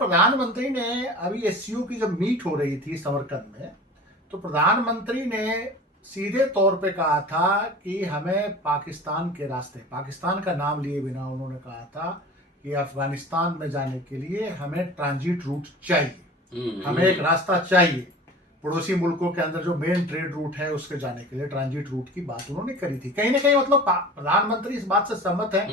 प्रधानमंत्री ने अभी एससीओ की जब मीट हो रही थी समरकंद में, तो प्रधानमंत्री ने सीधे तौर पे कहा था कि हमें पाकिस्तान के रास्ते, पाकिस्तान का नाम लिए बिना उन्होंने कहा था कि अफगानिस्तान में जाने के लिए हमें ट्रांजिट रूट चाहिए, हमें एक रास्ता चाहिए। पड़ोसी मुल्कों के अंदर जो मेन ट्रेड रूट है उसके जाने के लिए ट्रांजिट रूट की बात उन्होंने करी थी। कहीं ना कहीं मतलब प्रधानमंत्री इस बात से सहमत है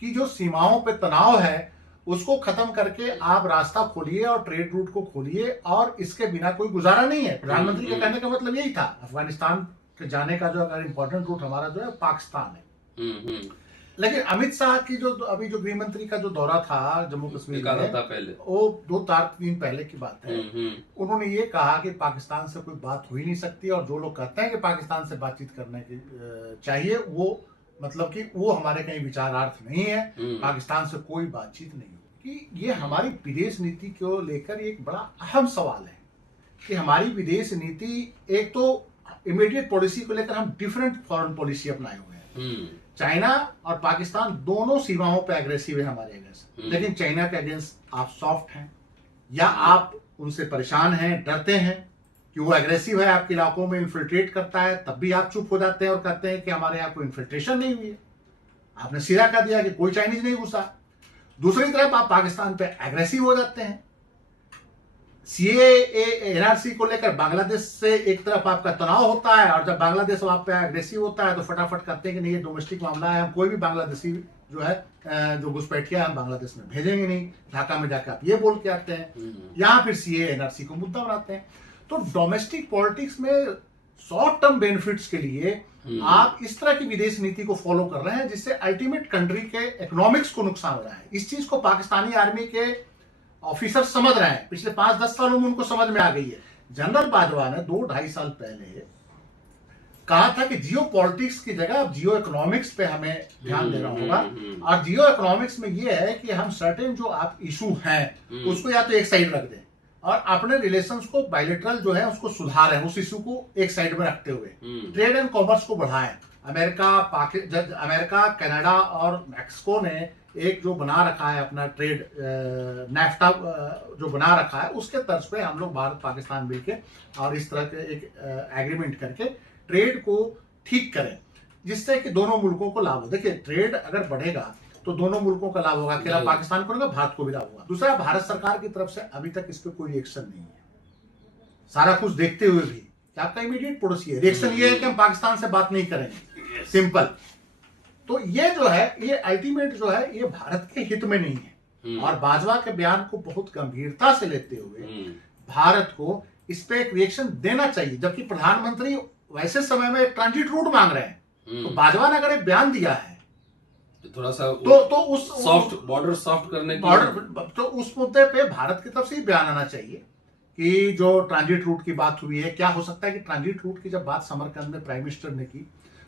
कि जो सीमाओं पे तनाव है उसको खत्म करके आप रास्ता खोलिए और ट्रेड रूट को खोलिए, और इसके बिना कोई गुजारा नहीं है। प्रधानमंत्री के कहने का मतलब यही था। अफगानिस्तान के जाने का जो अगर इंपॉर्टेंट रूट हमारा जो है पाकिस्तान है। लेकिन अमित शाह की जो अभी जो गृह मंत्री का जो दौरा था जम्मू कश्मीर में, पहले वो 2-4 दिन पहले की बात है, उन्होंने ये कहा कि पाकिस्तान से कोई बात हो ही नहीं सकती, और जो लोग कहते हैं कि पाकिस्तान से बातचीत करने की चाहिए, वो मतलब कि वो हमारे कहीं विचारार्थ नहीं है, पाकिस्तान से कोई बातचीत नहीं होगी। कि ये हमारी विदेश नीति को लेकर एक बड़ा अहम सवाल है कि हमारी विदेश नीति, एक तो इमीडिएट पॉलिसी को लेकर हम डिफरेंट फॉरेन पॉलिसी अपनाए हुए हैं। चाइना और पाकिस्तान दोनों सीमाओं पे एग्रेसिव है हमारे अगेंस्ट, लेकिन चाइना के अगेंस्ट आप सॉफ्ट हैं, या आप उनसे परेशान हैं, डरते हैं कि वो एग्रेसिव है, आपके इलाकों में इन्फिल्ट्रेट करता है, तब भी आप चुप हो जाते हैं और कहते हैं कि हमारे यहाँ कोई इन्फिल्ट्रेशन नहीं हुई है। आपने सीधा कह दिया कि कोई चाइनीज नहीं घुसा। दूसरी तरफ आप पाकिस्तान पे एग्रेसिव हो जाते हैं। सीएए एनआरसी को लेकर बांग्लादेश से एक तरफ आपका तनाव होता है, और जब बांग्लादेश आप पे एग्रेसिव होता है तो फटाफट कहते हैं कि नहीं, ये डोमेस्टिक मामला है, हम कोई भी बांग्लादेशी जो है जो घुसपैठिया हम बांग्लादेश में भेजेंगे नहीं। ढाका में जाकर आप ये बोल के आते हैं, यहाँ फिर सीएए एनआरसी को मुद्दा बनाते हैं। तो डोमेस्टिक पॉलिटिक्स में शॉर्ट टर्म बेनिफिट्स के लिए आप इस तरह की विदेश नीति को फॉलो कर रहे हैं, जिससे अल्टीमेट कंट्री के इकोनॉमिक्स को नुकसान हो रहा है। इस चीज को पाकिस्तानी आर्मी के ऑफिसर समझ रहे हैं, पिछले 5-10 सालों में उनको समझ में आ गई है। जनरल बाजवा ने 2-2.5 साल पहले कहा था कि जियो पॉलिटिक्स की जगह अब जियो इकोनॉमिक्स पे हमें ध्यान देना होगा, और जियो इकोनॉमिक्स में ये है कि हम सर्टेन जो आप इशू हैं उसको या तो एक साइड रख दें और अपने रिलेशंस को बायलैटरल जो है उसको सुधारें, उस इशू को एक साइड में रखते हुए ट्रेड एंड कॉमर्स को बढ़ाएं। अमेरिका, कनाडा और मैक्सिको ने एक जो बना रखा है अपना ट्रेड नेफ्टा जो बना रखा है, उसके तर्ज पे हम लोग भारत पाकिस्तान मिलके और इस तरह के एक एग्रीमेंट करके ट्रेड को ठीक करें, जिससे कि दोनों मुल्कों को लाभ हो। देखिए, ट्रेड अगर बढ़ेगा तो दोनों मुल्कों का लाभ होगा, अकेला पाकिस्तान को होगा, भारत को भी लाभ होगा। दूसरा, भारत सरकार की तरफ से अभी तक इस पर कोई रिएक्शन नहीं है। सारा कुछ देखते हुए भी कि आपका इमीडिएट पड़ोसी है, रिएक्शन ये है कि हम पाकिस्तान से बात नहीं करेंगे, सिंपल। तो ये जो है, ये अल्टीमेट जो है, ये भारत के हित में नहीं है। और बाजवा के बयान को बहुत गंभीरता से लेते हुए भारत को इस पे एक रिएक्शन देना चाहिए, जबकि प्रधानमंत्री वैसे समय में एक ट्रांजिट रूट मांग रहे हैं। तो बाजवा ने अगर एक बयान दिया है थोड़ा सा तो उस सॉफ्ट बॉर्डर सॉफ्ट करने की तो उस मुद्दे पे भारत की तरफ से ही बयान आना चाहिए कि जो ट्रांजिट रूट की बात हुई है, क्या हो सकता है कि ट्रांजिट रूट की जब बात समरकंद में प्राइम मिनिस्टर ने की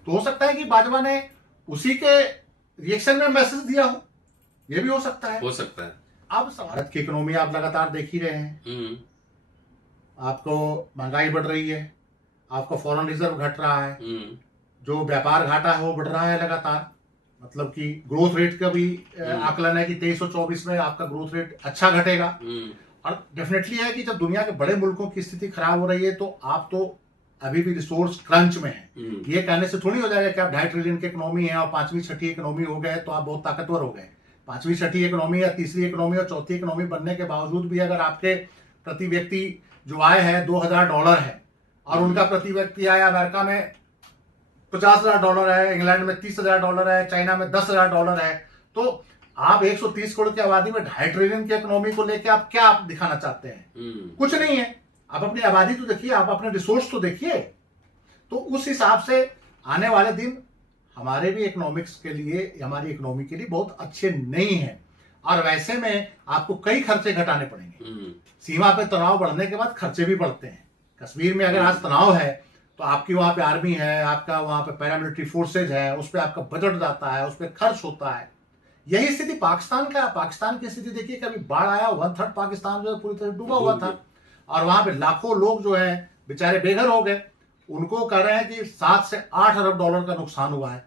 तो हो सकता है कि बाजवा ने उसी के रिएक्शन में मैसेज दिया हो, यह भी हो सकता है। अब भारत की इकोनॉमी आप लगातार देख ही रहे हैं, आपको महंगाई बढ़ रही है, आपका फॉरेन रिजर्व घट रहा है, जो व्यापार घाटा है वो बढ़ रहा है लगातार। मतलब कि ग्रोथ रेट का भी आकलन है कि 23 और 24 में आपका ग्रोथ रेट अच्छा घटेगा। और डेफिनेटली है कि जब दुनिया के बड़े मुल्कों की स्थिति खराब हो रही है तो आप तो अभी भी रिसोर्स क्रंच में है। ये कहने से थोड़ी हो जाएगा कि आप 2.5 ट्रिलियन की इकोनॉमी है और 5वीं-6ठी इकोनॉमी हो गए तो आप बहुत ताकतवर हो गए। 5वीं-6ठी इकोनॉमी या तीसरी इकोनॉमी और चौथी इकोनॉमी बनने के बावजूद भी अगर आपके प्रति व्यक्ति जो आय है $2,000 है और उनका प्रति व्यक्ति आय अमेरिका में $50,000 है, इंग्लैंड में $30,000 है, चाइना में $10,000 है, तो आप 130 करोड़ की आबादी में 2.5 ट्रिलियन की इकोनॉमी को लेकर आप क्या दिखाना चाहते हैं? कुछ नहीं है। आप अपनी आबादी तो देखिए, आप अपने रिसोर्स तो देखिए। तो उस हिसाब से आने वाले दिन हमारे भी इकोनॉमिक्स के लिए, हमारी इकोनॉमी के लिए बहुत अच्छे नहीं है। और वैसे में आपको कई खर्चे घटाने पड़ेंगे। सीमा पे तनाव बढ़ने के बाद खर्चे भी बढ़ते हैं। कश्मीर में अगर आज तनाव है तो आपकी वहां पे आर्मी है, आपका वहां पे पैरामिलिट्री फोर्सेज है, उस पर आपका बजट जाता है, उस पर खर्च होता है। यही स्थिति पाकिस्तान का। पाकिस्तान की स्थिति देखिए, कभी बाढ़ आया, 1/3 पाकिस्तान जो है पूरी तरह डूबा हुआ था और वहां पे लाखों लोग जो है बेचारे बेघर हो गए। उनको कह रहे हैं कि 7 से 8 अरब डॉलर का नुकसान हुआ है।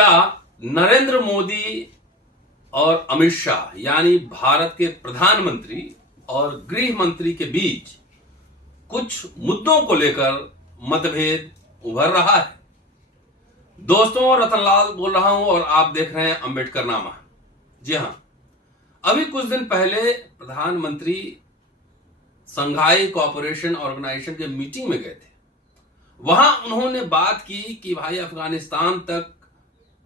क्या नरेंद्र मोदी और अमित शाह यानी भारत के प्रधानमंत्री और गृह मंत्री के बीच कुछ मुद्दों को लेकर मतभेद उभर रहा है? दोस्तों, रतनलाल बोल रहा हूं और आप देख रहे हैं अंबेडकर नामा। जी हां, अभी कुछ दिन पहले प्रधानमंत्री संघाई कोऑपरेशन ऑर्गेनाइजेशन के मीटिंग में गए थे। वहां उन्होंने बात की कि भाई अफगानिस्तान तक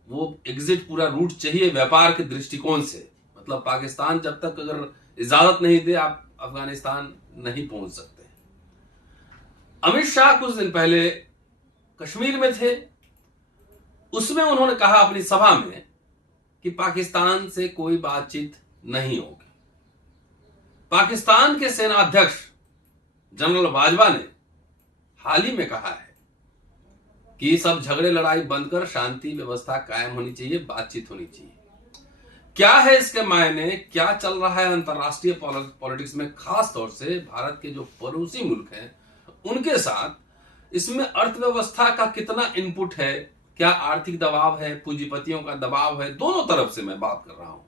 वो एग्जिट पूरा रूट चाहिए व्यापार के दृष्टिकोण से, मतलब पाकिस्तान जब तक अगर इजाजत नहीं दे आप अफगानिस्तान नहीं पहुंच सकते। अमित शाह कुछ दिन पहले कश्मीर में थे, उसमें उन्होंने कहा अपनी सभा में कि पाकिस्तान से कोई बातचीत नहीं होगी। पाकिस्तान के सेना अध्यक्ष जनरल बाजवा ने हाल ही में कहा है कि सब झगड़े लड़ाई बंद कर शांति व्यवस्था कायम होनी चाहिए, बातचीत होनी चाहिए। क्या है इसके मायने, क्या चल रहा है अंतरराष्ट्रीय पॉलिटिक्स में, खास तौर से भारत के जो पड़ोसी मुल्क हैं उनके साथ, इसमें अर्थव्यवस्था का कितना इनपुट है, क्या आर्थिक दबाव है, पूंजीपतियों का दबाव है, दोनों तरफ से मैं बात कर रहा हूं।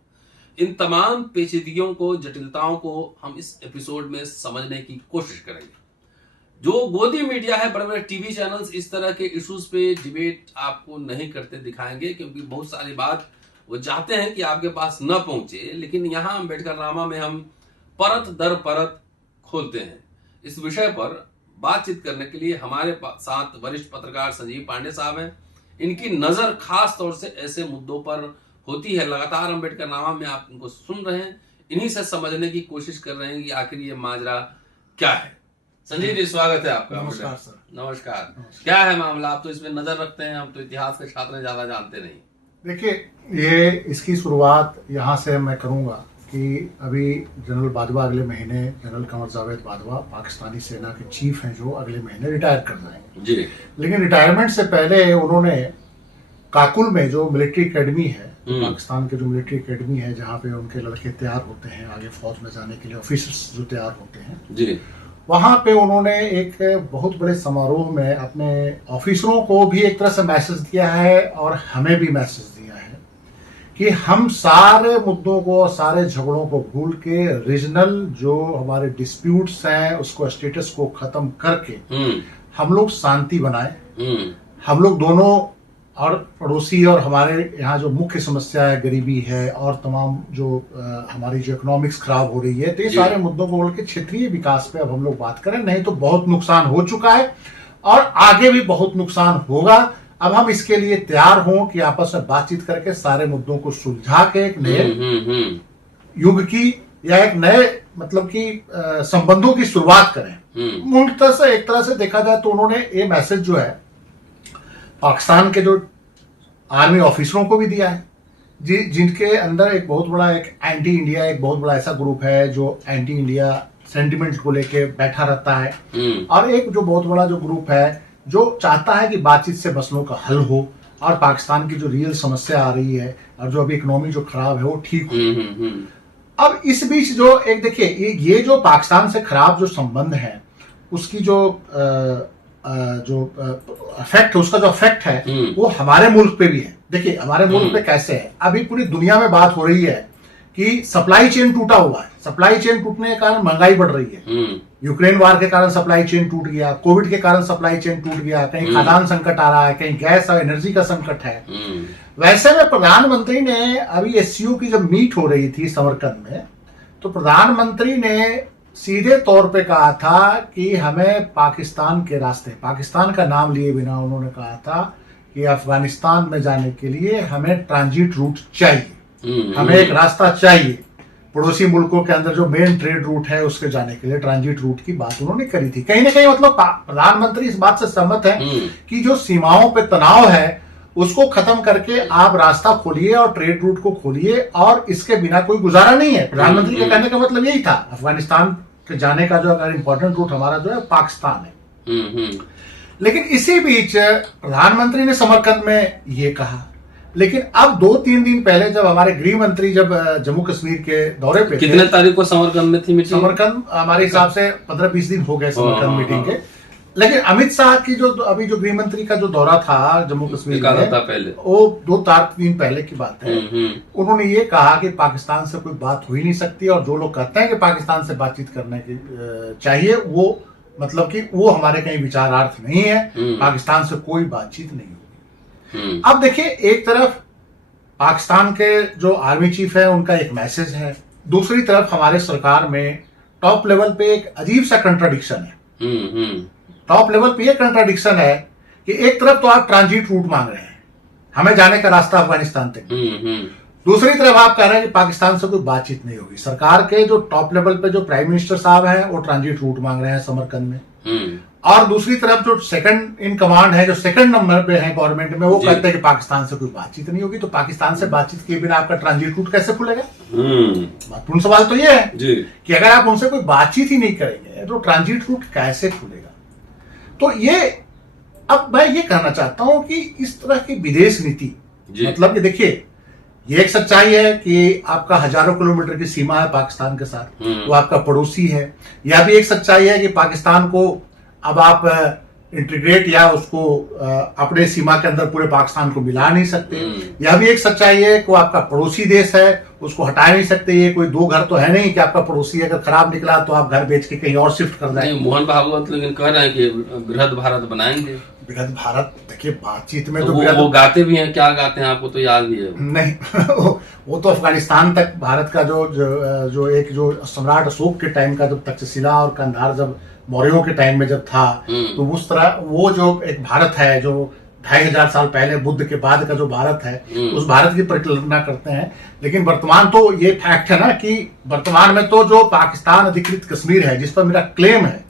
इन तमाम पेचीदगियों को, जटिलताओं को हम इस एपिसोड में समझने की कोशिश करेंगे। जो गोदी मीडिया है, बड़े बड़े टीवी चैनल्स इस तरह के इश्यूज पे डिबेट आपको नहीं करते दिखाएंगे, क्योंकि बहुत सारी बात वो चाहते हैं कि आपके पास न पहुंचे। लेकिन यहां अंबेडकर नामा में हम परत दर परत खोलते हैं। इस विषय पर बातचीत करने के लिए हमारे साथ वरिष्ठ पत्रकार संजीव पांडे साहब हैं। इनकी नजर खास तौर से ऐसे मुद्दों पर होती है। लगातार अंबेडकर नामा में आप इनको सुन रहे हैं, इन्हीं से समझने की कोशिश कर रहे हैं कि आखिर ये माजरा क्या है। संजीव जी, स्वागत है आपका। नमस्कार सर। नमस्कार। क्या है मामला? आप तो इसमें नजर रखते हैं, हम तो इतिहास के छात्र ज्यादा जानते नहीं। देखिए, ये इसकी शुरुआत यहाँ से मैं करूँगा कि अभी जनरल बाजवा अगले महीने, जनरल कमर जावेद बाजवा पाकिस्तानी सेना के चीफ हैं, जो अगले महीने रिटायर कर जाएंगे जी। लेकिन रिटायरमेंट से पहले उन्होंने काकुल में जो मिलिट्री एकेडमी है, पाकिस्तान के जो मिलिट्री एकेडमी है जहाँ पे उनके लड़के तैयार होते हैं आगे फौज में जाने के लिए, ऑफिसर्स जो तैयार होते हैं जी, वहां पे उन्होंने एक बहुत बड़े समारोह में अपने ऑफिसरों को भी एक तरह से मैसेज दिया है और हमें भी मैसेज दिया है कि हम सारे मुद्दों को, सारे झगड़ों को भूल के रीजनल जो हमारे डिस्प्यूट्स हैं उसको, स्टेटस को खत्म करके हम लोग शांति बनाए। हम लोग दोनों और पड़ोसी और हमारे यहाँ जो मुख्य समस्या है गरीबी है और तमाम जो हमारी जो इकोनॉमिक्स खराब हो रही है, तो ये सारे मुद्दों को बोल के क्षेत्रीय विकास पे अब हम लोग बात करें। नहीं तो बहुत नुकसान हो चुका है और आगे भी बहुत नुकसान होगा। अब हम इसके लिए तैयार हों कि आपस में बातचीत करके सारे मुद्दों को सुलझा के एक नए युग की या एक नए मतलब की संबंधों की शुरुआत करें। मूलतः से एक तरह से देखा जाए तो उन्होंने ये मैसेज जो है पाकिस्तान के जो आर्मी ऑफिसरों को भी दिया है, जिनके अंदर एक बहुत बड़ा एक एंटी इंडिया, एक बहुत बड़ा ऐसा ग्रुप है जो एंटी इंडिया सेंटिमेंट को लेके बैठा रहता है, और एक जो बहुत बड़ा जो ग्रुप है जो चाहता है कि बातचीत से मसलों का हल हो और पाकिस्तान की जो रियल समस्या आ रही है और जो अभी इकोनॉमी जो खराब है वो ठीक हो। अब इस बीच जो एक देखिए, ये जो पाकिस्तान से खराब जो संबंध है उसकी जो इफेक्ट, उसका जो इफेक्ट है वो हमारे मुल्क पे भी है। देखिए हमारे मुल्क पे कैसे है, अभी पूरी दुनिया में बात हो रही है कि सप्लाई चेन टूटा हुआ है। सप्लाई चेन टूटने के कारण महंगाई बढ़ रही है। यूक्रेन वार के कारण सप्लाई चेन टूट गया, कोविड के कारण सप्लाई चेन टूट गया, कहीं खाद्यान्न संकट आ रहा है, कहीं गैस और एनर्जी का संकट है। वैसे में प्रधानमंत्री ने अभी एससीओ की जब मीट हो रही थी समरकंद में, तो प्रधानमंत्री ने सीधे तौर पे कहा था कि हमें पाकिस्तान के रास्ते, पाकिस्तान का नाम लिए बिना उन्होंने कहा था कि अफगानिस्तान में जाने के लिए हमें ट्रांजिट रूट चाहिए, हमें एक रास्ता चाहिए। पड़ोसी मुल्कों के अंदर जो मेन ट्रेड रूट है उसके जाने के लिए ट्रांजिट रूट की बात उन्होंने करी थी। कहीं ना कहीं मतलब प्रधानमंत्री इस बात से सहमत है कि जो सीमाओं पे तनाव है उसको खत्म करके आप रास्ता खोलिए और ट्रेड रूट को खोलिए, और इसके बिना कोई गुजारा नहीं है। प्रधानमंत्री के कहने का मतलब यही था। अफगानिस्तान के जाने का जो अगर इंपॉर्टेंट रूट हमारा जो है पाकिस्तान है। लेकिन इसी बीच प्रधानमंत्री ने समरकंद में ये कहा, लेकिन अब 2-3 दिन पहले जब हमारे गृह मंत्री जब जम्मू कश्मीर के दौरे पे, कितने तारीख को समरकंद में थी मीटिंग? समरकंद हमारे हिसाब से 15-20 दिन हो गए समरकंद मीटिंग के। लेकिन अमित शाह की जो अभी जो गृह मंत्री का जो दौरा था जम्मू कश्मीर एक आधा में, था पहले, वो 2-4 दिन पहले की बात है। उन्होंने ये कहा कि पाकिस्तान से कोई बात हो ही नहीं सकती, और जो लोग कहते हैं कि पाकिस्तान से बातचीत करने की चाहिए, वो मतलब कि वो हमारे कहीं विचारार्थ नहीं है, पाकिस्तान से कोई बातचीत नहीं होगी। अब देखिए, एक तरफ पाकिस्तान के जो आर्मी चीफ है उनका एक मैसेज है, दूसरी तरफ हमारे सरकार में टॉप लेवल पे एक अजीब सा कंट्राडिक्शन है। टॉप लेवल पे ये कंट्राडिक्शन है कि एक तरफ तो आप ट्रांजिट रूट मांग रहे हैं, हमें जाने का रास्ता अफगानिस्तान तक, दूसरी तरफ आप कह रहे हैं कि पाकिस्तान से कोई बातचीत नहीं होगी। सरकार के जो टॉप लेवल पे जो प्राइम मिनिस्टर साहब हैं वो ट्रांजिट रूट मांग रहे हैं समरकंद में, और दूसरी तरफ जो सेकंड इन कमांड है, जो सेकंड नंबर पे है गवर्नमेंट में, वो कहते हैं कि पाकिस्तान से कोई बातचीत नहीं होगी। तो पाकिस्तान से बातचीत किए बिना आपका ट्रांजिट रूट कैसे खुलेगा? महत्वपूर्ण सवाल तो ये है कि अगर आप उनसे कोई बातचीत ही नहीं करेंगे तो ट्रांजिट रूट कैसे खुलेगा? तो ये, अब मैं ये कहना चाहता हूं कि इस तरह की विदेश नीति, मतलब कि देखिए, ये एक सच्चाई है कि आपका हजारों किलोमीटर की सीमा है पाकिस्तान के साथ, वो आपका पड़ोसी है। यह भी एक सच्चाई है कि पाकिस्तान को अब आप इंटीग्रेट या उसको अपने सीमा के अंदर पूरे पाकिस्तान को मिला नहीं सकते। यह भी एक सच्चाई है कि वो आपका पड़ोसी देश है, उसको हटा नहीं सकते। ये कोई दो घर तो है नहीं कि आपका पड़ोसी अगर खराब निकला तो आप घर बेच के कहीं और शिफ्ट कर दें। मोहन भागवत लेकिन कह रहे हैं कि बृहद भारत बनाएंगे। बृहद भारत, देखिए बातचीत में तो वो गाते भी हैं, क्या गाते हैं आपको तो याद भी है? नहीं वो तो अफगानिस्तान तक भारत का जो सम्राट अशोक के टाइम का, जब तक्षशिला और कंधार जब मौर्यों के टाइम में जब था, तो उस तरह वो जो एक भारत है जो 2500 साल पहले बुद्ध के बाद का जो भारत है, उस भारत की परिकल्पना करते हैं। लेकिन वर्तमान तो ये फैक्ट है ना कि वर्तमान में तो जो पाकिस्तान अधिकृत कश्मीर है, जिस पर मेरा क्लेम है,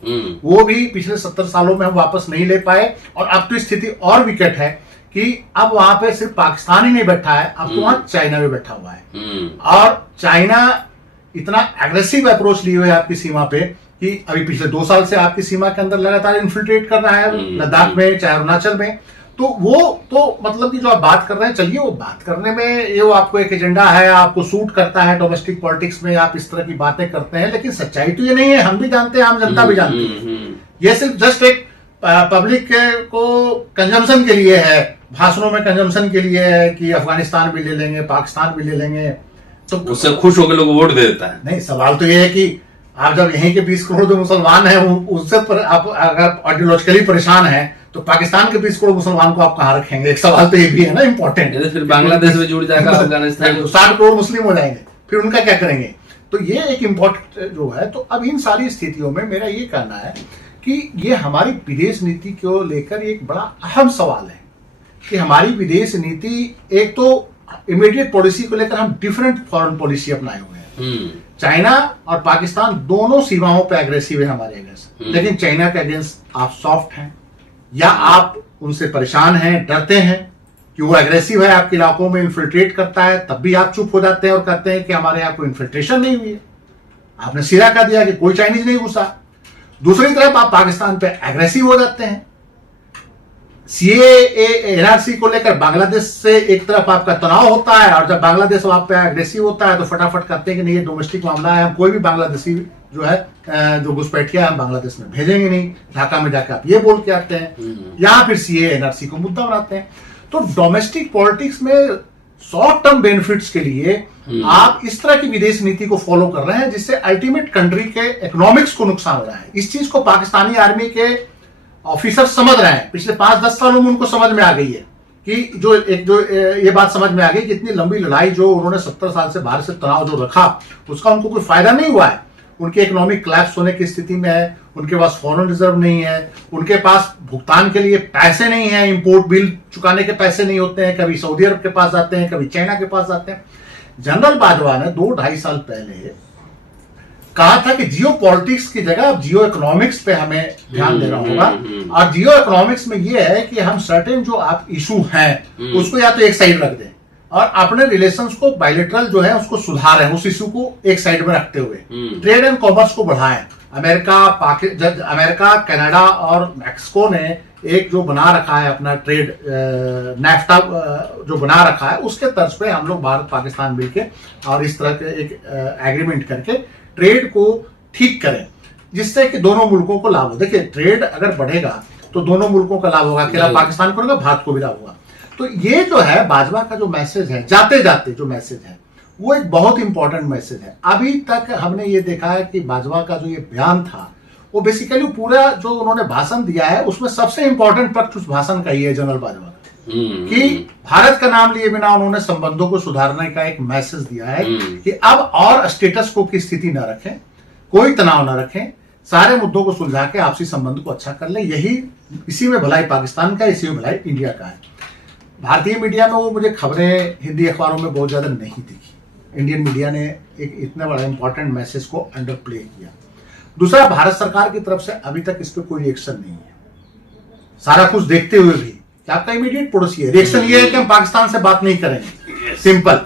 वो भी पिछले 70 सालों में हम वापस नहीं ले पाए। और अब तो स्थिति और विकट है कि अब वहां पे सिर्फ पाकिस्तान ही नहीं बैठा है, अब तो वहां चाइना भी बैठा हुआ है। और चाइना इतना एग्रेसिव अप्रोच लिए हुए आपकी सीमा पे कि अभी पिछले 2 साल से आपकी सीमा के अंदर लगातार इन्फिल्ट्रेट कर रहा है, लद्दाख में चाहे अरुणाचल में। तो वो तो मतलब कि जो आप बात कर रहे हैं, चलिए वो बात करने में ये वो आपको एक एजेंडा है, आपको सूट करता है, डोमेस्टिक पॉलिटिक्स में आप इस तरह की बातें करते हैं, लेकिन सच्चाई तो ये नहीं है। हम भी जानते हैं, आम जनता भी जानती है, ये सिर्फ जस्ट एक पब्लिक को कंजम्पशन के लिए है, भाषणों में कंजम्पशन के लिए है कि अफगानिस्तान भी ले लेंगे, पाकिस्तान भी ले लेंगे, तो उससे खुश होकर लोग वोट दे देता है। नहीं, सवाल तो ये है कि आप जब यहीं के 20 करोड़ जो मुसलमान हैं उससे आप अगर आइडियोलॉजिकली परेशान हैं, तो पाकिस्तान के 20 करोड़ मुसलमान को आप कहाँ रखेंगे? एक सवाल तो ये भी है ना इम्पोर्टेंट। फिर बांग्लादेश में जुड़ जाएगा अफगानिस्तान, तो 60 करोड़ मुस्लिम हो जाएंगे, फिर उनका क्या करेंगे? तो ये एक इम्पोर्टेंट जो है। तो अब इन सारी स्थितियों में मेरा ये कहना है कि ये हमारी विदेश नीति को लेकर एक बड़ा अहम सवाल है कि हमारी विदेश नीति, एक तो इमीडिएट पॉलिसी को लेकर हम डिफरेंट फॉरेन पॉलिसी अपनाए हुए हैं। चाइना और पाकिस्तान दोनों सीमाओं पे एग्रेसिव है हमारे अगेंस्ट, लेकिन चाइना के अगेंस्ट आप सॉफ्ट हैं, या आप उनसे परेशान हैं, डरते हैं कि वो एग्रेसिव है, आपके इलाकों में इन्फिल्ट्रेट करता है, तब भी आप चुप हो जाते हैं और कहते हैं कि हमारे यहाँ कोई इन्फिल्ट्रेशन नहीं हुई है, आपने सिरा कर दिया कि कोई चाइनीज नहीं घुसा। दूसरी तरफ आप पाकिस्तान पे एग्रेसिव हो जाते हैं। सीएए एनआरसी को लेकर बांग्लादेश से एक तरफ आपका तनाव होता है, और जब बांग्लादेश आप पे एग्रेसिव होता है तो फटाफट कहते हैं कि नहीं, ये डोमेस्टिक मामला है, हम कोई भी बांग्लादेशी जो है जो घुसपैठिया है हम बांग्लादेश में भेजेंगे नहीं, ढाका में जाकर आप ये बोल के आते हैं। यहाँ फिर सीएए एनआरसी को मुद्दा बनाते हैं। तो डोमेस्टिक पॉलिटिक्स में शॉर्ट टर्म बेनिफिट्स के लिए आप इस तरह की विदेश नीति को फॉलो कर रहे हैं, जिससे अल्टीमेट कंट्री के इकोनॉमिक्स को नुकसान हो रहा है। इस चीज को पाकिस्तानी आर्मी के ऑफिसर समझ रहे हैं, पिछले 5-10 सालों में उनको समझ में आ गई है कि जो ये बात समझ में आ गई कि इतनी लंबी लड़ाई जो उन्होंने 70 साल से भारत से तनाव जो रखा, उसका उनको कोई फायदा नहीं हुआ है। उनके इकोनॉमिक क्लैप्स होने की स्थिति में है, उनके पास फॉरेन रिजर्व नहीं है, उनके पास भुगतान के लिए पैसे नहीं है, इंपोर्ट बिल चुकाने के पैसे नहीं होते हैं, कभी सऊदी अरब के पास जाते हैं, कभी चाइना के पास जाते हैं। जनरल बाजवा ने 2-2.5 साल पहले कहा था कि जियो पॉलिटिक्स की जगह अब जियो इकोनॉमिक्स पे हमें ध्यान देना होगा, और जियो इकोनॉमिक्स में ये है कि हम सर्टेन जो आप इशू हैं उसको या तो एक साइड रख दें और अपने रिलेशंस को बायलैटरल जो है उसको सुधारें, उस इशू को एक साइड में रखते हुए ट्रेड एंड कॉमर्स को बढ़ाएं। अमेरिका, कनाडा और मैक्सिको ने एक जो बना रखा है अपना ट्रेड नेफ्टा जो बना रखा है, उसके तर्ज पे हम लोग भारत पाकिस्तान मिलके और इस तरह के एक एग्रीमेंट करके ट्रेड को ठीक करें। जिससे कि दोनों मुल्कों को लाभ हो। देखिए ट्रेड अगर बढ़ेगा तो दोनों मुल्कों का लाभ होगा, अकेला पाकिस्तान को नहीं, भारत को भी लाभ होगा। तो ये जो है बाजवा का जो मैसेज है, जाते जाते जो मैसेज है, वो एक बहुत इंपॉर्टेंट मैसेज है। अभी तक हमने ये देखा है कि बाजवा का जो ये बयान था, वो बेसिकली पूरा जो उन्होंने भाषण दिया है, उसमें सबसे इंपॉर्टेंट पक्ष उस भाषण का ही है जनरल बाजवा का, कि भारत का नाम लिए बिना उन्होंने संबंधों को सुधारने का एक मैसेज दिया है कि अब और स्टेटस को की स्थिति न रखें, कोई तनाव न रखें, सारे मुद्दों को सुलझा के आपसी संबंध को अच्छा कर ले। यही, इसी में भलाई पाकिस्तान का, इसी में भलाई इंडिया का है। भारतीय मीडिया में वो मुझे खबरें हिंदी अखबारों में बहुत ज्यादा नहीं दिखी। इंडियन मीडिया ने एक इतना बड़ा इंपॉर्टेंट मैसेज को अंडर प्ले किया। दूसरा, भारत सरकार की तरफ से अभी तक इस पर कोई रिएक्शन नहीं है। सारा कुछ देखते हुए भी कि आपका इमीडिएट पड़ोसी है, रिएक्शन ये है कि हम पाकिस्तान से बात नहीं करेंगे, सिंपल।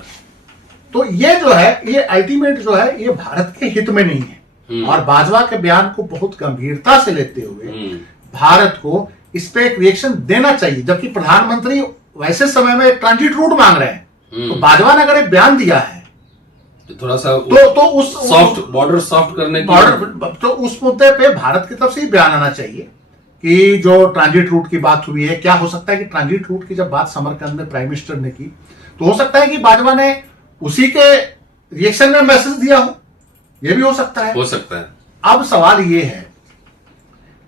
तो ये जो है, ये अल्टीमेट जो है, ये भारत के हित में नहीं है। और बाजवा के बयान को बहुत गंभीरता से लेते हुए भारत को इस पे एक रिएक्शन देना चाहिए। जबकि प्रधानमंत्री वैसे समय में ट्रांजिट रूट मांग रहे हैं, तो बाजवा ने अगर एक बयान दिया है थोड़ा सा तो उस सॉफ्ट बॉर्डर सॉफ्ट करने बॉर्डर, तो उस मुद्दे पे भारत की तरफ से ही बयान आना चाहिए कि जो ट्रांजिट रूट की बात हुई है, क्या हो सकता है कि ट्रांजिट रूट की जब बात समरकंद में प्राइम मिनिस्टर ने की, तो हो सकता है कि बाजवा ने उसी के रिएक्शन में मैसेज दिया हो, यह भी हो सकता है। अब सवाल ये है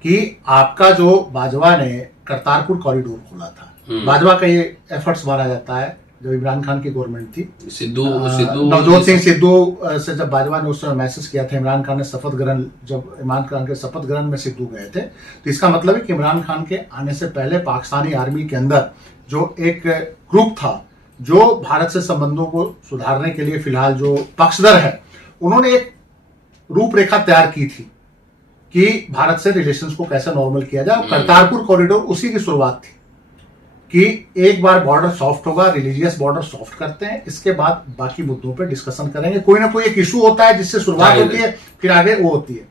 कि आपका जो बाजवा ने करतारपुर कॉरिडोर खोला था, बाजवा का ये एफर्ट्स माना जाता है जब इमरान खान की गवर्नमेंट थी, नवजोत सिंह सिद्धू से जब बाजवा ने उस समय मैसेज किया था, इमरान खान ने शपथ ग्रहण, जब इमरान खान के शपथ ग्रहण में सिद्धू गए थे, तो इसका मतलब है कि इमरान खान के आने से पहले पाकिस्तानी आर्मी के अंदर जो एक ग्रुप था जो भारत से संबंधों को सुधारने के लिए फिलहाल जो पक्षधर है, उन्होंने एक रूपरेखा तैयार की थी कि भारत से रिलेशंस को कैसे नॉर्मल किया जाए। करतारपुर कॉरिडोर उसी की शुरुआत थी कि एक बार बॉर्डर सॉफ्ट होगा, रिलीजियस बॉर्डर सॉफ्ट करते हैं, इसके बाद बाकी मुद्दों पे डिस्कशन करेंगे। कोई ना कोई एक इशू होता है जिससे शुरुआत होती है, फिर आगे वो होती है।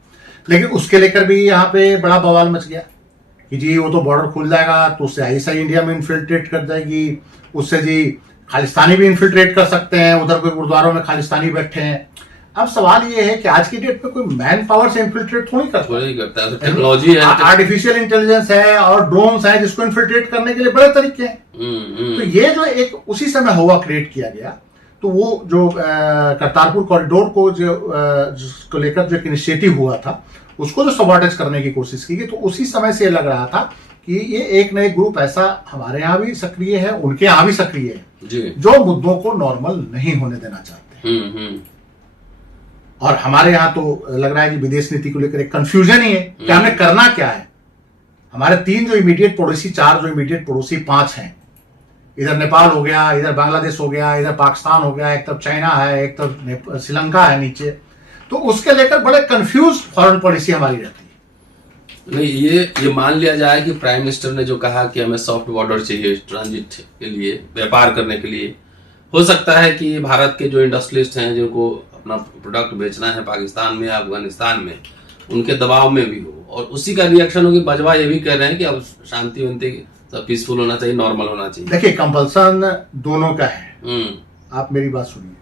लेकिन उसके लेकर भी यहाँ पे बड़ा बवाल मच गया कि जी वो तो बॉर्डर खुल जाएगा तो उससे आईएसआई इंडिया में इन्फिल्ट्रेट कर जाएगी, उससे जी खालिस्तानी भी इन्फिल्ट्रेट कर सकते हैं, उधर कोई गुरुद्वारों में खालिस्तानी बैठे हैं। अब सवाल ये है कि आज की डेट में कोई मैन पावर से इन्फिल्ट्रेट थोड़ी करता है, टेक्नोलॉजी है, आर्टिफिशियल इंटेलिजेंस है और ड्रोन्स है जिसको इन्फिल्ट्रेट करने के लिए बड़े तरीके हैं। तो ये जो एक उसी समय हुआ क्रिएट किया गया, तो वो जो करतारपुर कॉरिडोर को जिसको लेकर जो एक इनिशिएटिव हुआ था, उसको जो सबॉर्टेज करने की कोशिश की गई, तो उसी समय से लग रहा था कि ये एक नए ग्रुप ऐसा हमारे यहाँ भी सक्रिय है, उनके यहाँ भी सक्रिय है, जो मुद्दों को नॉर्मल नहीं होने देना चाहते। और हमारे यहाँ तो लग रहा है कि विदेश नीति को लेकर एक कंफ्यूजन ही है कि हमें करना क्या है। हमारे 3 जो इमीडिएट पड़ोसी, 4 जो इमीडिएट पड़ोसी, 5 हैं, इधर नेपाल हो गया, इधर बांग्लादेश हो गया, इधर पाकिस्तान हो गया, एक तरफ चाइना है, एक तरफ श्रीलंका है नीचे, तो उसके लेकर बड़े कंफ्यूज फॉरेन पॉलिसी हमारी रहती है। नहीं, ये मान लिया जाए कि प्राइम मिनिस्टर ने जो कहा कि हमें सॉफ्ट बॉर्डर चाहिए ट्रांजिट के लिए, व्यापार करने के लिए, हो सकता है कि भारत के जो इंडस्ट्रियलिस्ट हैं जिनको अपना प्रोडक्ट बेचना है पाकिस्तान में, अफगानिस्तान में, उनके दबाव में भी हो, और उसी का रिएक्शन हो कि बाजवा ये भी कह रहे हैं कि अब शांति वंती सब पीसफुल होना चाहिए, नॉर्मल होना चाहिए। देखिए कंपल्सन दोनों का है। आप मेरी बात सुनिए,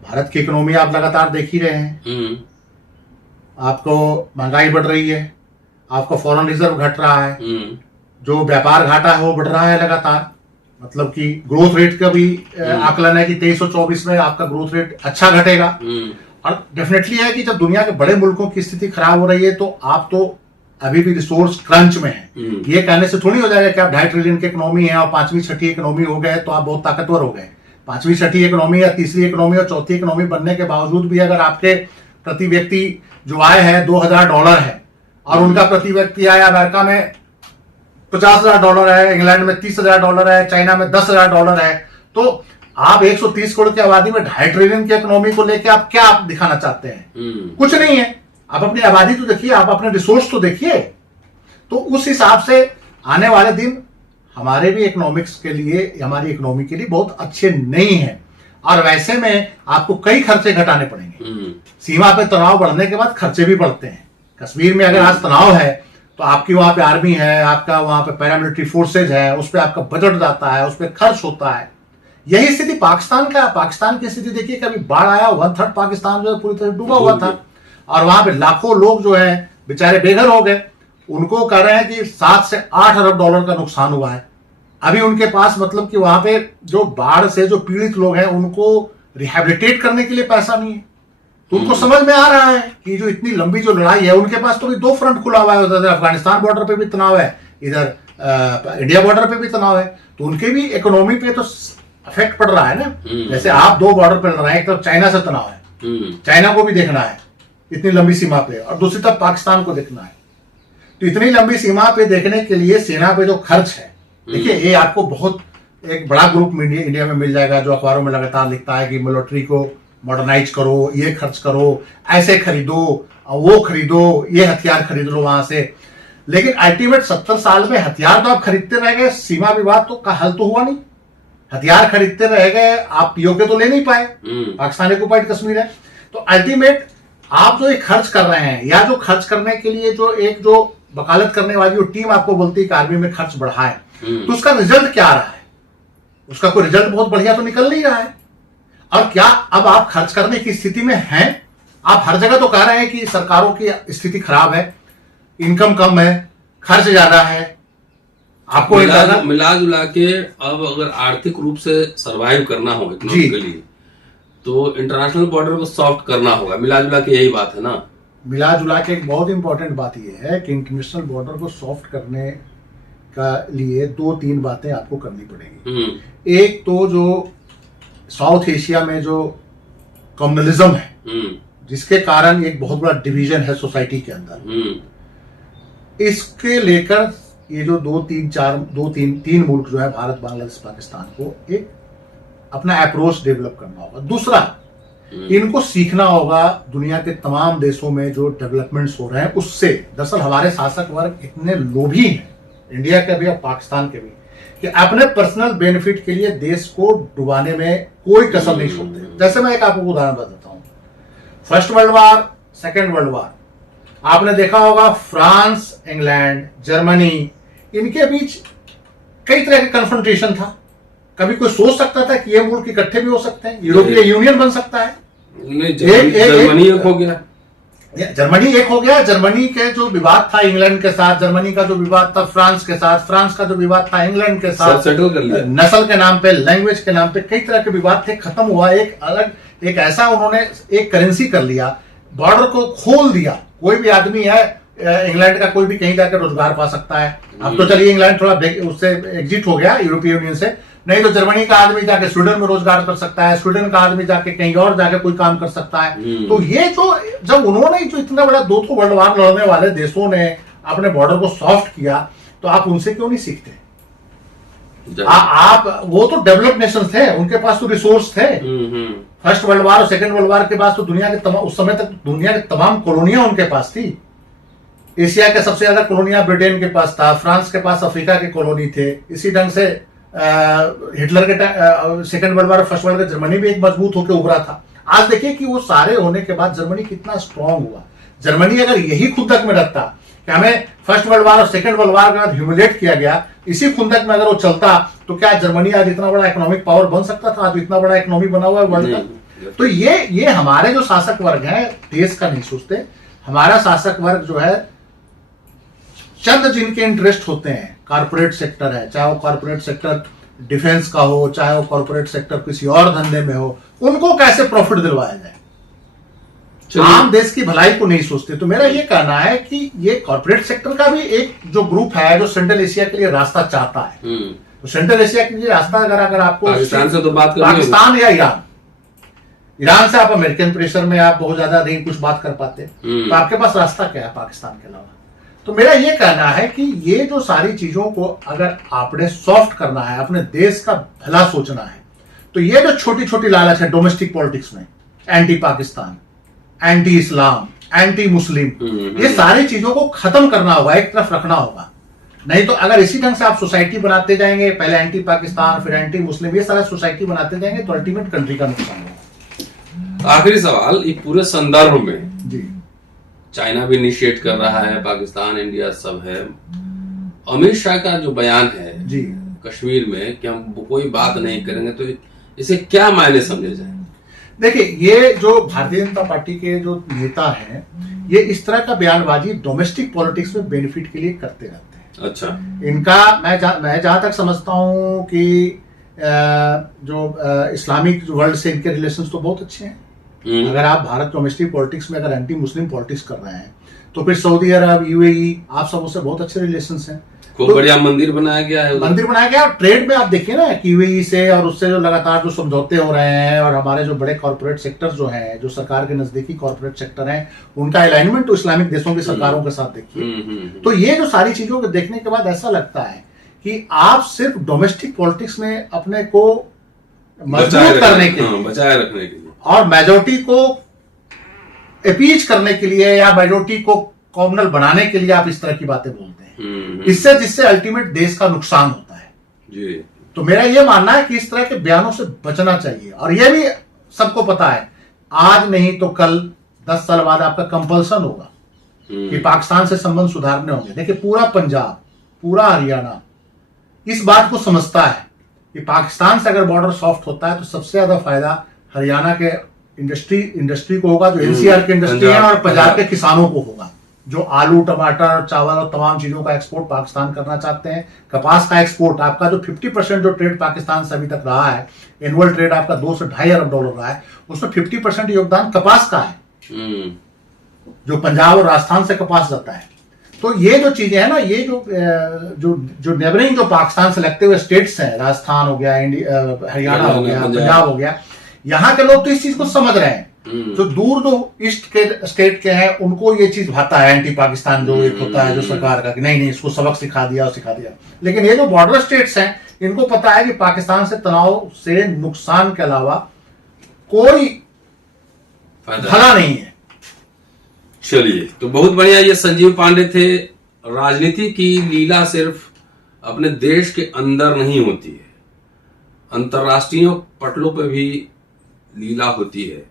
भारत की इकोनॉमी आप लगातार देख ही रहे हैं, आपको महंगाई बढ़ रही है, आपको फॉरेन रिजर्व घट रहा है, जो व्यापार घाटा है वो बढ़ रहा है लगातार। मतलब कि ग्रोथ रेट का भी आकलन है कि 23 और 24 में आपका ग्रोथ रेट अच्छा घटेगा। और डेफिनेटली है कि जब दुनिया के बड़े मुल्कों की स्थिति खराब हो रही है, तो आप तो अभी भी रिसोर्स क्रंच में है। ये कहने से थोड़ी हो जाएगा कि आप 2.5 ट्रिलियन की इकोनॉमी है और 5वीं 6ठी इकोनॉमी हो गए तो आप बहुत ताकतवर हो गए। 5वीं 6ठी इकोनॉमी या 3री इकोनॉमी और 4थी इकोनॉमी बनने के बावजूद भी अगर आपके प्रति व्यक्ति जो आय है $2,000 है, और उनका प्रति व्यक्ति आय अमेरिका में $50,000 है, इंग्लैंड में $30,000 है, चाइना में $10,000 है, तो आप 130 करोड़ की आबादी में 2.5 ट्रिलियन की इकोनॉमी को लेकर आप क्या दिखाना चाहते हैं? कुछ नहीं है। आप अपनी आबादी तो देखिए, आप अपने रिसोर्स तो देखिए। तो उस हिसाब से आने वाले दिन हमारे भी इकोनॉमिक्स के लिए, हमारी इकोनॉमी के लिए बहुत अच्छे नहीं है, और वैसे में आपको कई खर्चे घटाने पड़ेंगे। सीमा पे तनाव बढ़ने के बाद खर्चे भी बढ़ते हैं। कश्मीर में अगर आज तनाव है तो आपकी वहां पे आर्मी है, आपका वहां पे पैरामिलिट्री फोर्सेज है, उस पर आपका बजट जाता है, उस पर खर्च होता है। यही स्थिति पाकिस्तान का। पाकिस्तान की स्थिति देखिए, कभी बाढ़ आया, 1/3 पाकिस्तान जो है पूरी तरह डूबा हुआ था। और वहां पे लाखों लोग जो है बेचारे बेघर हो गए। उनको कह रहे हैं कि 7 से 8 अरब डॉलर का नुकसान हुआ है। अभी उनके पास मतलब कि वहां पे जो बाढ़ से जो पीड़ित लोग हैं उनको रिहेबिलिटेट करने के लिए पैसा नहीं है। तो उनको समझ में आ रहा है कि जो इतनी लंबी जो लड़ाई है, उनके पास तो भी 2 फ्रंट खुला हुआ है। उधर अफगानिस्तान बॉर्डर पे भी तनाव है, इधर इंडिया बॉर्डर पे भी तनाव है। तो उनके भी इकोनॉमी पे तो इफेक्ट पड़ रहा है ना। जैसे आप 2 बॉर्डर पे लड़ रहे हैं, एक तरफ चाइना से तनाव है, चाइना को भी देखना है इतनी लंबी सीमा पे, और दूसरी तरफ पाकिस्तान को देखना है। तो इतनी लंबी सीमा पे देखने के लिए सेना पे जो खर्च है, देखिए ये आपको बहुत एक बड़ा ग्रुप इंडिया में मिल जाएगा जो अखबारों में लगातार लिखता है कि मिलिट्री को मॉडर्नाइज करो, ये खर्च करो, ऐसे खरीदो, वो खरीदो, ये हथियार खरीद लो वहां से। लेकिन अल्टीमेट 70 साल में हथियार तो आप खरीदते रह गए, सीमा विवाद तो का हल तो हुआ नहीं। हथियार खरीदते रह गए, आप पीओके तो ले नहीं पाए, पाकिस्तान ऑक्युपाइड कश्मीर है। तो अल्टीमेट आप जो एक खर्च कर रहे हैं, या जो खर्च करने के लिए जो वकालत करने वाली जो टीम आपको बोलती है कि आर्मी में खर्च बढ़ा है, तो उसका रिजल्ट क्या आ रहा है? उसका कोई रिजल्ट बहुत बढ़िया तो निकल नहीं रहा है। और क्या अब आप खर्च करने की स्थिति में हैं? आप हर जगह तो कह रहे हैं कि सरकारों की स्थिति खराब है, इनकम कम है, खर्च ज्यादा है। आपको मिला जुला के अब अगर आर्थिक रूप से सरवाइव करना हो इकोनॉमिकली, तो इंटरनेशनल बॉर्डर को सॉफ्ट करना होगा। मिला जुला के यही बात है ना। मिला जुला के एक बहुत इंपॉर्टेंट बात यह है कि इंटरनेशनल बॉर्डर को सॉफ्ट करने का लिए 2-3 बातें आपको करनी पड़ेगी। एक तो जो साउथ एशिया में जो कम्युनलिज्म है, जिसके कारण एक बहुत बड़ा डिवीजन है सोसाइटी के अंदर, इसके लेकर ये जो 2-3 मुल्क जो है भारत, बांग्लादेश, पाकिस्तान को एक अपना अप्रोच डेवलप करना होगा। दूसरा, इनको सीखना होगा दुनिया के तमाम देशों में जो डेवलपमेंट्स हो रहे हैं उससे। दरअसल हमारे शासक वर्ग इतने लोभी हैं, इंडिया के भी और पाकिस्तान के भी, कि अपने पर्सनल बेनिफिट के लिए देश को डुबाने में कोई कसर नहीं छोड़ते। जैसे मैं एक आपको उदाहरण बताता हूं, first world war, second world war, आपने देखा होगा फ्रांस, इंग्लैंड, जर्मनी, इनके बीच कई तरह का कन्फ्रंटेशन था। कभी कोई सोच सकता था कि ये मुल्क इकट्ठे भी हो सकते हैं, यूरोपीय यूनियन बन सकता है? जर्मनी एक हो गया, जर्मनी एक हो गया। जर्मनी के जो विवाद था इंग्लैंड के साथ, जर्मनी का जो विवाद था फ्रांस के साथ, फ्रांस का जो विवाद था इंग्लैंड के साथ, सेटल कर लिया। नस्ल के नाम पे, लैंग्वेज के नाम पे कई तरह के विवाद थे, खत्म हुआ। एक अलग एक ऐसा उन्होंने एक करेंसी कर लिया, बॉर्डर को खोल दिया। कोई भी आदमी है इंग्लैंड का, कोई भी कहीं जाकर रोजगार पा सकता है। अब तो चलिए इंग्लैंड थोड़ा उससे एग्जिट हो गया यूरोपीय यूनियन से, नहीं तो जर्मनी का आदमी जाके स्वीडन में रोजगार कर सकता है, स्वीडन का आदमी जाके कहीं और जाके कोई काम कर सकता है। तो ये जो जब उन्होंने जो इतना बड़ा 2 वर्ल्ड वार लड़ने वाले देशों ने अपने बॉर्डर को सॉफ्ट किया, तो आप उनसे क्यों नहीं सीखते? आप वो तो डेवलप्ड नेशन थे, उनके पास तो रिसोर्स थे। फर्स्ट वर्ल्ड वार और सेकंड वर्ल्ड वार के बाद तो दुनिया के तमाम, उस समय तक दुनिया की तमाम कॉलोनियां उनके पास थी। एशिया के सबसे ज्यादा कॉलोनियां ब्रिटेन के पास था, फ्रांस के पास अफ्रीका के कॉलोनी थे। इसी ढंग से हिटलर के second world war, first world war, Germany भी एक मजबूत होकर उभरा था। आज देखिए कि वो सारे होने के बाद जर्मनी कितना स्ट्रांग हुआ। जर्मनी अगर यही खुंदक में रखता कि हमें फर्स्ट वर्ल्ड वार और सेकंड वर्ल्ड वार के बाद ह्यूमिलेट किया गया, इसी खुंदक में अगर वो चलता, तो क्या जर्मनी आज इतना बड़ा इकोनॉमिक पावर बन सकता था? आज इतना बड़ा इकोनॉमी बना हुआ है वर्ल्ड का। तो ये हमारे जो शासक वर्ग है देश का नहीं सोचते। हमारा शासक वर्ग जो है, चंद जिनके इंटरेस्ट होते हैं, कारपोरेट सेक्टर है, चाहे वो कारपोरेट सेक्टर डिफेंस का हो, चाहे वो कारपोरेट सेक्टर किसी और धंधे में हो, उनको कैसे प्रॉफिट दिलवाया जाए, आम देश की भलाई को नहीं सोचते। तो मेरा ये कहना है कि ये कॉर्पोरेट सेक्टर का भी एक जो ग्रुप है जो सेंट्रल एशिया के लिए रास्ता चाहता है, तो सेंट्रल एशिया के लिए रास्ता अगर आपको पाकिस्तान से तो बात करनी, पाकिस्तान या ईरान से आप अमेरिकन प्रेशर में आप बहुत ज्यादा नहीं कुछ बात कर पाते, तो आपके पास रास्ता क्या है पाकिस्तान के अलावा? तो मेरा ये कहना है कि ये जो सारी चीजों को अगर आपने सॉफ्ट करना है, अपने देश का भला सोचना है, तो ये जो छोटी छोटी लालच है डोमेस्टिक पॉलिटिक्स में, एंटी पाकिस्तान, एंटी इस्लाम, एंटी मुस्लिम, ये सारी चीजों को खत्म करना होगा, एक तरफ रखना होगा। नहीं तो अगर इसी ढंग से आप सोसाइटी बनाते जाएंगे, पहले एंटी पाकिस्तान फिर एंटी मुस्लिम, ये सारा सोसाइटी बनाते जाएंगे, तो अल्टीमेट कंट्री का नुकसान होगा। आखिरी सवाल, इस पूरे संदर्भ में जी, चाइना भी इनिशिएट कर रहा है, पाकिस्तान, इंडिया सब है, अमित शाह का जो बयान है जी कश्मीर में कि हम कोई बात नहीं करेंगे, तो इसे क्या मायने समझे जाए? देखिए, ये जो भारतीय जनता पार्टी के जो नेता हैं, ये इस तरह का बयानबाजी डोमेस्टिक पॉलिटिक्स में बेनिफिट के लिए करते रहते हैं। अच्छा। इनका मैं जहां तक समझता हूं कि जो इस्लामिक वर्ल्ड से इनके रिलेशंस तो बहुत अच्छे हैं। अगर आप भारत डोमेस्टिक पॉलिटिक्स में अगर एंटी मुस्लिम पॉलिटिक्स कर रहे हैं तो फिर सऊदी अरब, यूएई, आप सबों से बहुत अच्छे रिलेशंस हैं। खूब बढ़िया मंदिर बनाया गया है, मंदिर बनाया गया। और ट्रेड में आप देखिए ना कि यूएई से और उससे जो लगातार जो समझौते हो रहे हैं, और हमारे जो बड़े कॉर्पोरेट सेक्टर जो हैं, जो सरकार के नजदीकी कॉर्पोरेट सेक्टर हैं, उनका अलाइनमेंट तो इस्लामिक देशों की सरकारों के साथ देखिए। तो ये जो सारी चीजों को देखने के बाद ऐसा लगता है कि आप सिर्फ डोमेस्टिक पॉलिटिक्स में अपने को मजबूत करने के लिए, बचाए रखने के लिए और मेजोरिटी को अपीच करने के लिए या मेजोरिटी को कॉमनल बनाने के लिए आप इस तरह की बातें बोलते हैं, इससे जिससे अल्टीमेट देश का नुकसान होता है जी। तो मेरा यह मानना है कि इस तरह के बयानों से बचना चाहिए। और यह भी सबको पता है, आज नहीं तो कल 10 साल बाद आपका कंपल्सन होगा कि पाकिस्तान से संबंध सुधारने होंगे। देखिए, पूरा पंजाब, पूरा हरियाणा इस बात को समझता है कि पाकिस्तान से अगर बॉर्डर सॉफ्ट होता है तो सबसे ज्यादा फायदा हरियाणा के इंडस्ट्री को होगा, जो एनसीआर की इंडस्ट्री है, और पंजाब के किसानों को होगा, जो आलू, टमाटर, चावल और तमाम चीजों का एक्सपोर्ट पाकिस्तान करना चाहते हैं। कपास का एक्सपोर्ट, आपका जो 50% जो ट्रेड पाकिस्तान से अभी तक रहा है, एनुअल ट्रेड आपका 2 से ढाई अरब डॉलर रहा है, उसमें 50% योगदान कपास का है, जो पंजाब और राजस्थान से कपास जाता है। तो ये जो चीजें हैं ना, ये जो नेबरिंग जो पाकिस्तान से लगते हुए स्टेट्स हैं, राजस्थान हो गया, हरियाणा हो गया, पंजाब हो गया, यहाँ के लोग तो इस चीज को समझ रहे हैं। जो दूर जो ईस्ट के स्टेट के हैं, उनको ये चीज भाता है, एंटी पाकिस्तान जो एक होता है जो सरकार का, कि नहीं इसको सबक सिखा दिया। लेकिन ये जो बॉर्डर स्टेट्स हैं, इनको पता है कि पाकिस्तान से तनाव से नुकसान के अलावा कोई भला नहीं है। चलिए, तो बहुत बढ़िया। ये संजीव पांडे थे। राजनीति की लीला सिर्फ अपने देश के अंदर नहीं होती है, अंतर्राष्ट्रीय पटलों पर भी लीला होती है।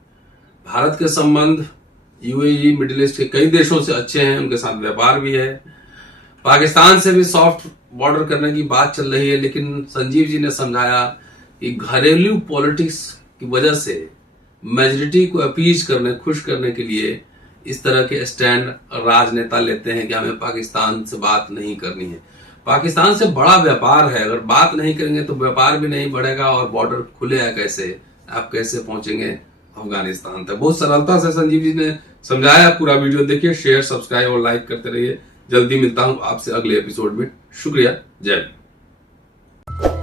भारत के संबंध यूएई, मिडिल ईस्ट के कई देशों से अच्छे हैं, उनके साथ व्यापार भी है। पाकिस्तान से भी सॉफ्ट बॉर्डर करने की बात चल रही है, लेकिन संजीव जी ने समझाया कि घरेलू पॉलिटिक्स की वजह से मेजोरिटी को अपीज करने, खुश करने के लिए इस तरह के स्टैंड राजनेता लेते हैं कि हमें पाकिस्तान से बात नहीं करनी है। पाकिस्तान से बड़ा व्यापार है, अगर बात नहीं करेंगे तो व्यापार भी नहीं बढ़ेगा और बॉर्डर खुलेगा कैसे, आप कैसे पहुंचेंगे अफगानिस्तान तक। बहुत सरलता से संजीव जी ने समझाया। पूरा वीडियो देखिए, शेयर, सब्सक्राइब और लाइक करते रहिए। जल्दी मिलता हूं आपसे अगले एपिसोड में। शुक्रिया। जय हिंद।